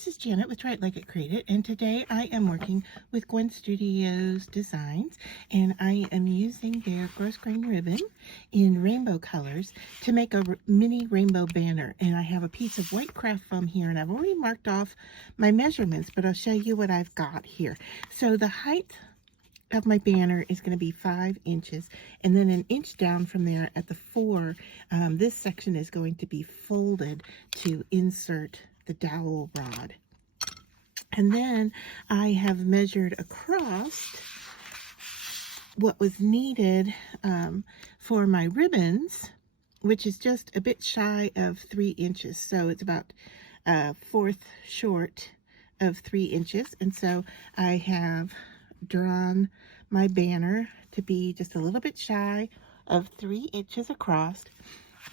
this is Janet with Try It Like It, Create It, and today I am working with Gwen Studios Designs, and I am using their gross grain ribbon in rainbow colors to make a mini rainbow banner. And I have a piece of white craft foam here, and I've already marked off my measurements, but I'll show you what I've got here. So the height of my banner is going to be 5 inches, and then an inch down from there at the 4, this section is going to be folded to insert the dowel rod. And then I have measured across what was needed for my ribbons, which is just a bit shy of 3 inches. So it's about a fourth short of 3 inches. And so I have drawn my banner to be just a little bit shy of 3 inches across,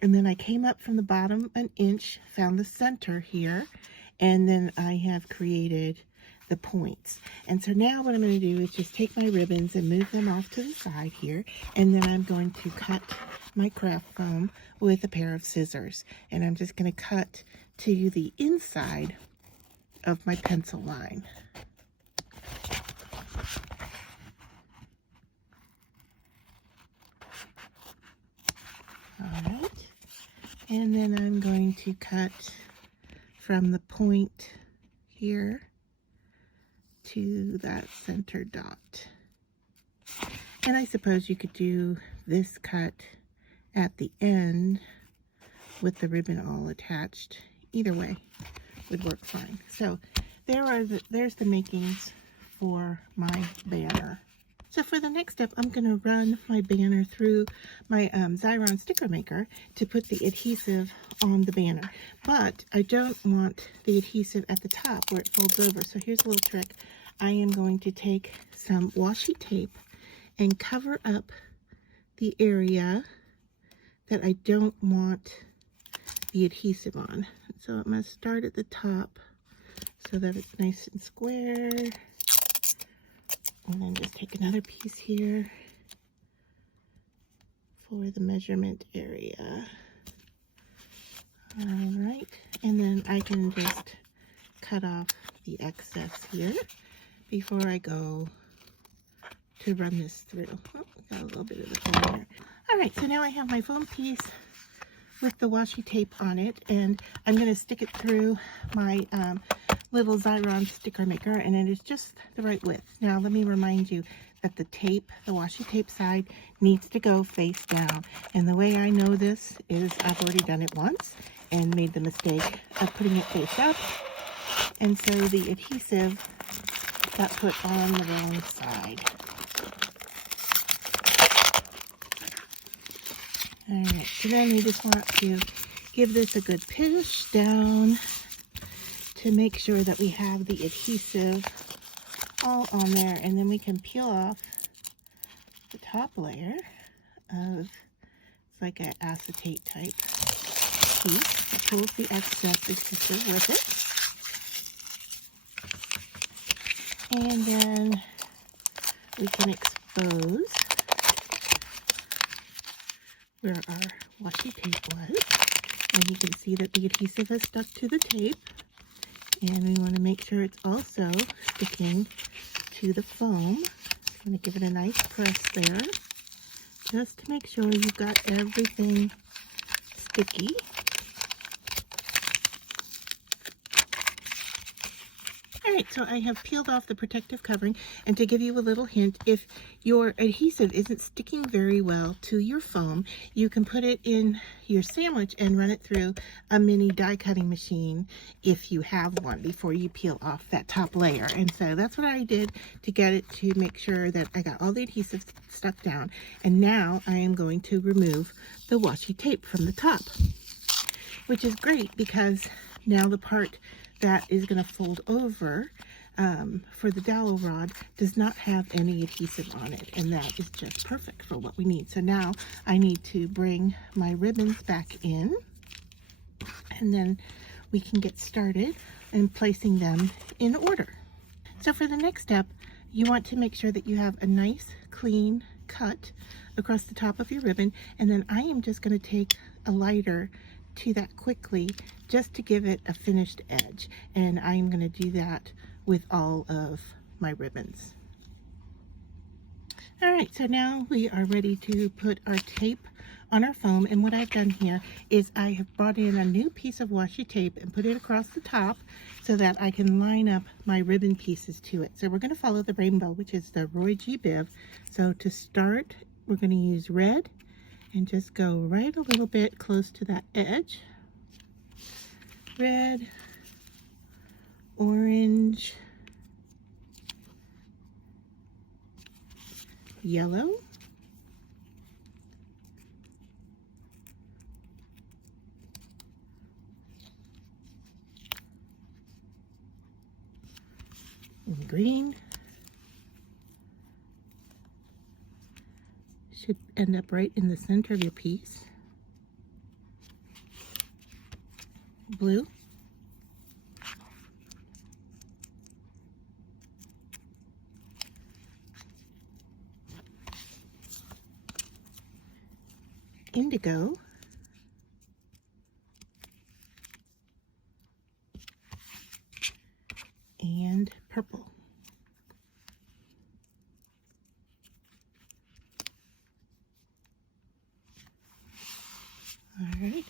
and then I came up from the bottom an inch, found the center here, and then I have created the points. And so now what I'm going to do is just take my ribbons and move them off to the side here, and then I'm going to cut my craft foam with a pair of scissors, and I'm just going to cut to the inside of my pencil line. Alright, and then I'm going to cut from the point here to that center dot. And I suppose you could do this cut at the end with the ribbon all attached. Either way would work fine. So there's the makings for my banner. So for the next step, I'm going to run my banner through my Xyron sticker maker to put the adhesive on the banner. But I don't want the adhesive at the top where it folds over. So here's a little trick. I am going to take some washi tape and cover up the area that I don't want the adhesive on. So I'm going to start at the top so that it's nice and square. And then just take another piece here for the measurement area. All right, and then I can just cut off the excess here before I go to run this through. Oh, got a little bit of the foam here. All right, so now I have my foam piece with the washi tape on it, and I'm going to stick it through my little Xyron sticker maker, and it is just the right width. Now let me remind you that the tape, the washi tape side, needs to go face down. And the way I know this is I've already done it once and made the mistake of putting it face up, and so the adhesive got put on the wrong side. Alright, so then you just want to give this a good push down to make sure that we have the adhesive all on there, and then we can peel off the top layer of, it's like an acetate type piece. It pulls the excess adhesive with it, and then we can expose where our washi tape was, and you can see that the adhesive has stuck to the tape. And we want to make sure it's also sticking to the foam. I'm going to give it a nice press there, just to make sure you've got everything sticky. Alright, so I have peeled off the protective covering, and to give you a little hint, if your adhesive isn't sticking very well to your foam, you can put it in your sandwich and run it through a mini die cutting machine if you have one before you peel off that top layer. And so that's what I did to get it to make sure that I got all the adhesive stuck down. And now I am going to remove the washi tape from the top, which is great because now the part that is going to fold over for the dowel rod does not have any adhesive on it, and that is just perfect for what we need. So now I need to bring my ribbons back in, and then we can get started in placing them in order. So for the next step, you want to make sure that you have a nice clean cut across the top of your ribbon, and then I am just going to take a lighter to that quickly just to give it a finished edge. And I'm going to do that with all of my ribbons. All right, so now we are ready to put our tape on our foam, and what I've done here is I have brought in a new piece of washi tape and put it across the top so that I can line up my ribbon pieces to it. So we're going to follow the rainbow, which is the Roy G. Biv. So to start, we're going to use red and just go right a little bit close to that edge. Red, orange, yellow, and green. Should end up right in the center of your piece. Blue. Indigo. And purple. All right.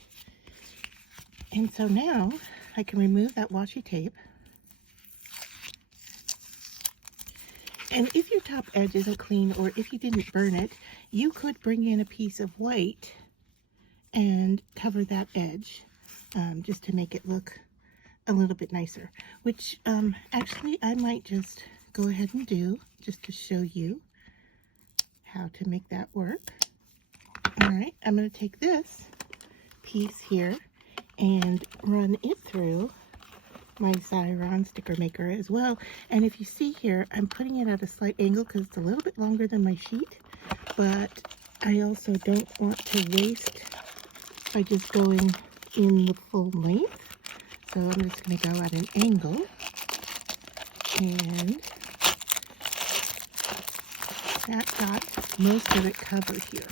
And so now I can remove that washi tape. And if your top edge isn't clean, or if you didn't burn it, you could bring in a piece of white and cover that edge just to make it look a little bit nicer, which actually I might just go ahead and do just to show you how to make that work. All right, I'm going to take this piece here and run it through my Xyron sticker maker as well. And if you see here, I'm putting it at a slight angle because it's a little bit longer than my sheet, but I also don't want to waste by just going in the full length. So I'm just going to go at an angle, and that got most of it covered here.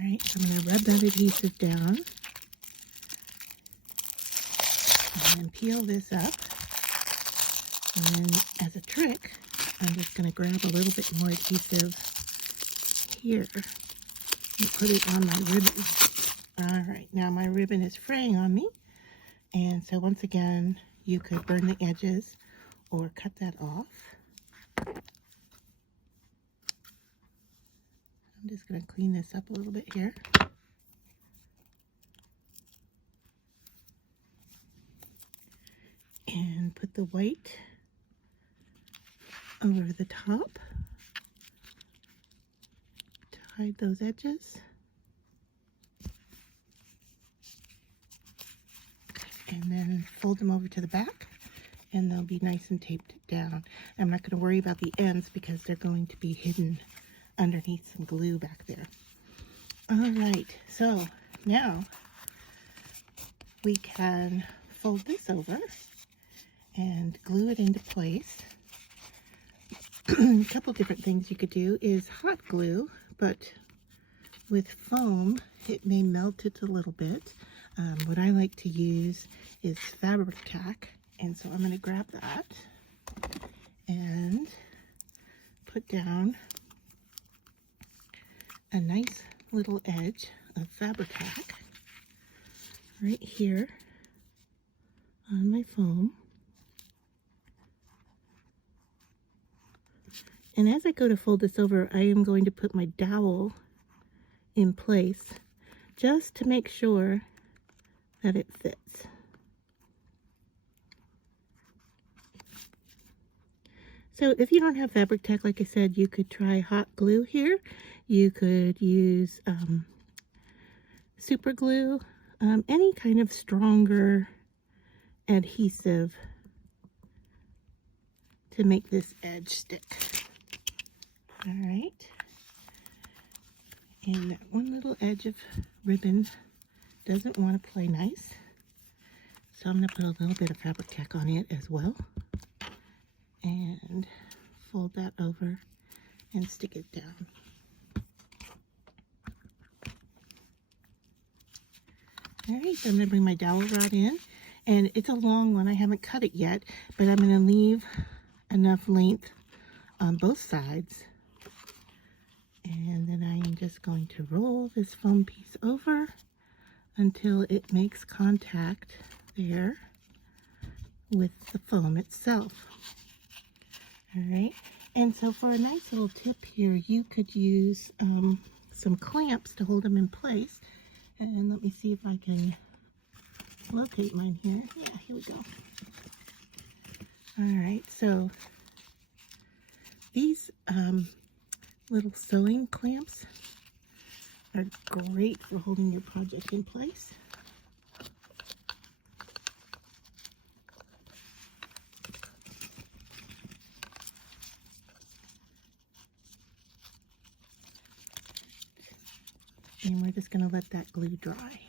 All right, so I'm going to rub that adhesive down and peel this up. And then as a trick, I'm just going to grab a little bit more adhesive here and put it on my ribbon. All right, now my ribbon is fraying on me. And so once again, you could burn the edges or cut that off. I'm just going to clean this up a little bit here. And put the white over the top to hide those edges. And then fold them over to the back, and they'll be nice and taped down. I'm not going to worry about the ends because they're going to be hidden underneath some glue back there. All right, so now we can fold this over and glue it into place. A couple different things you could do is hot glue, but with foam it may melt it a little bit. What I like to use is Fabri-tac, and so I'm going to grab that and put down a nice little edge of Fabri-tac right here on my foam. And as I go to fold this over, I am going to put my dowel in place just to make sure that it fits. So if you don't have Fabri-tac, like I said, you could try hot glue here. You could use super glue, any kind of stronger adhesive to make this edge stick. All right. And that one little edge of ribbon doesn't want to play nice, so I'm going to put a little bit of Fabri-tac on it as well, and fold that over and stick it down. Alright, so I'm going to bring my dowel rod in, and it's a long one. I haven't cut it yet, but I'm going to leave enough length on both sides. And then I am just going to roll this foam piece over until it makes contact there with the foam itself. Alright, and so for a nice little tip here, you could use some clamps to hold them in place. And let me see if I can locate mine here. Yeah, here we go. Alright, so these little sewing clamps are great for holding your project in place. And we're just going to let that glue dry.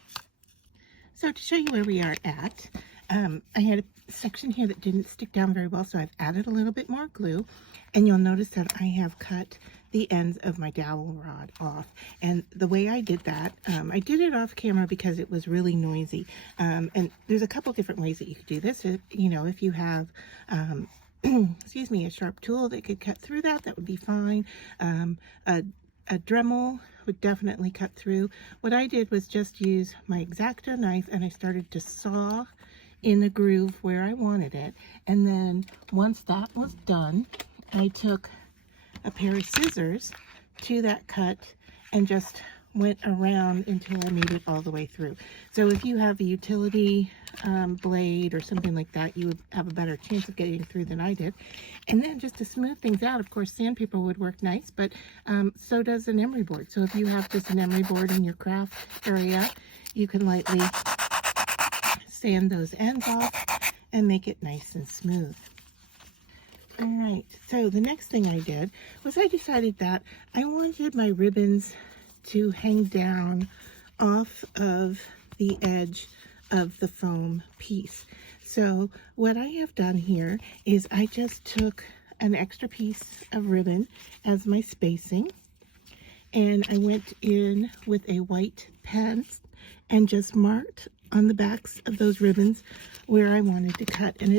So to show you where we are at, I had a section here that didn't stick down very well, so I've added a little bit more glue. And you'll notice that I have cut the ends of my dowel rod off. And the way I did that, I did it off camera because it was really noisy. And there's a couple different ways that you could do this. You know, if you have, excuse me, a sharp tool that could cut through that, that would be fine. A Dremel would definitely cut through. What I did was just use my X-Acto knife, and I started to saw in the groove where I wanted it. And then once that was done, I took a pair of scissors to that cut and just went around until I made it all the way through. So if you have a utility blade or something like that, you would have a better chance of getting through than I did. And then just to smooth things out, of course, sandpaper would work nice, but so does an emery board. So if you have just an emery board in your craft area, you can lightly sand those ends off and make it nice and smooth. All right, so the next thing I did was I decided that I wanted my ribbons to hang down off of the edge of the foam piece. So what I have done here is I just took an extra piece of ribbon as my spacing, and I went in with a white pen and just marked on the backs of those ribbons where I wanted to cut. And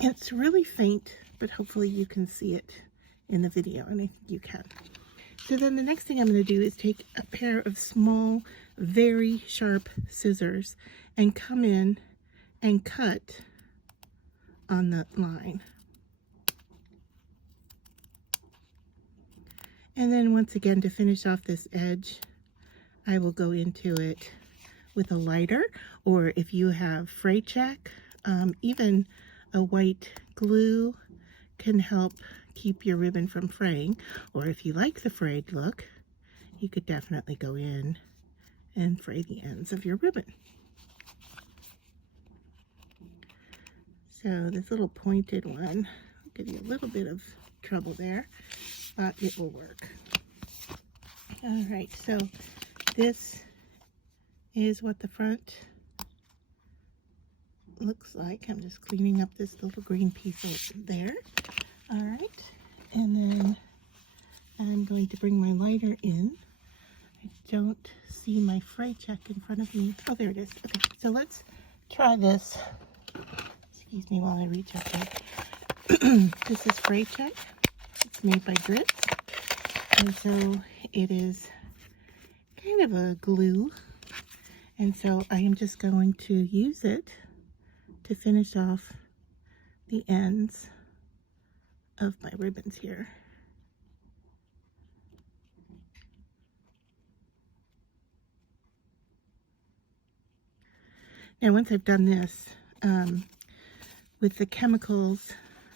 it's really faint, but hopefully you can see it in the video, and I think you can. So then the next thing I'm going to do is take a pair of small, very sharp scissors and come in and cut on the line. And then once again, to finish off this edge, I will go into it with a lighter, or if you have Fray Check, even a white glue can help keep your ribbon from fraying. Or if you like the frayed look, you could definitely go in and fray the ends of your ribbon. So this little pointed one will give you a little bit of trouble there, but it will work. All right, so this is what the front looks like. I'm just cleaning up this little green piece over there. All right, and then I'm going to bring my lighter in. I don't see my Fray Check in front of me. Oh, there it is. Okay, so let's try this. Excuse me while I reach up there. This is Fray Check. It's made by Grits, and so it is kind of a glue. And so I am just going to use it to finish off the ends of my ribbons here. Now once I've done this, with the chemicals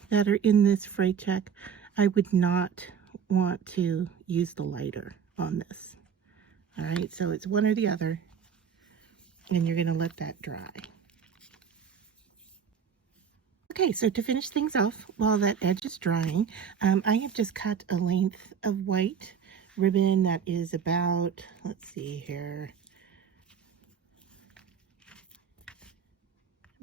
that are in this Fray Check, I would not want to use the lighter on this. All right, so it's one or the other, and you're going to let that dry. Okay, so to finish things off, while that edge is drying, I have just cut a length of white ribbon that is about, let's see here,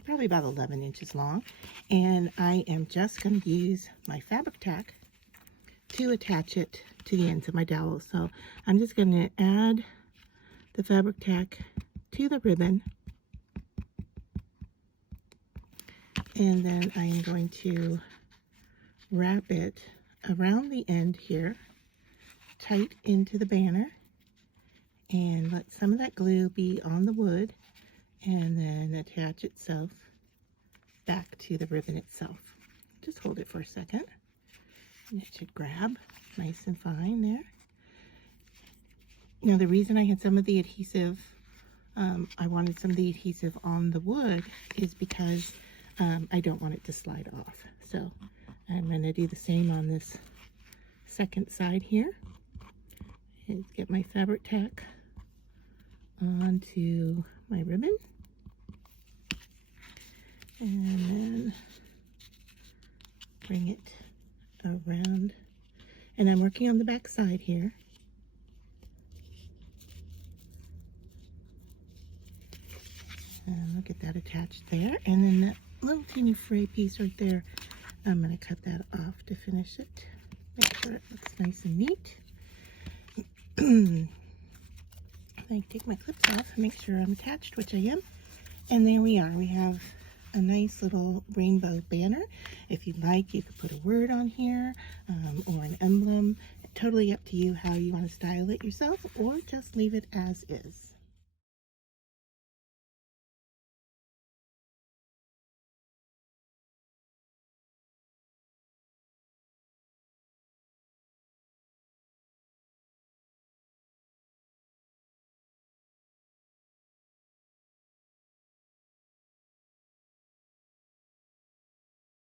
probably about 11 inches long. And I am just going to use my Fabri-tac to attach it to the ends of my dowel. So I'm just going to add the Fabri-tac to the ribbon. And then I am going to wrap it around the end here, tight into the banner, and let some of that glue be on the wood, and then attach itself back to the ribbon itself. Just hold it for a second, and it should grab nice and fine there. Now the reason I had some of the adhesive, I wanted some of the adhesive on the wood is because I don't want it to slide off. So I'm going to do the same on this second side here. And get my Fabri-tac onto my ribbon. And then bring it around. And I'm working on the back side here. And look at that attached there. And then that little teeny fray piece right there, I'm going to cut that off to finish it. Make sure it looks nice and neat. I take my clips off and make sure I'm attached, which I am. And there we are. We have a nice little rainbow banner. If you'd like, you could put a word on here or an emblem. Totally up to you how you want to style it yourself, or just leave it as is.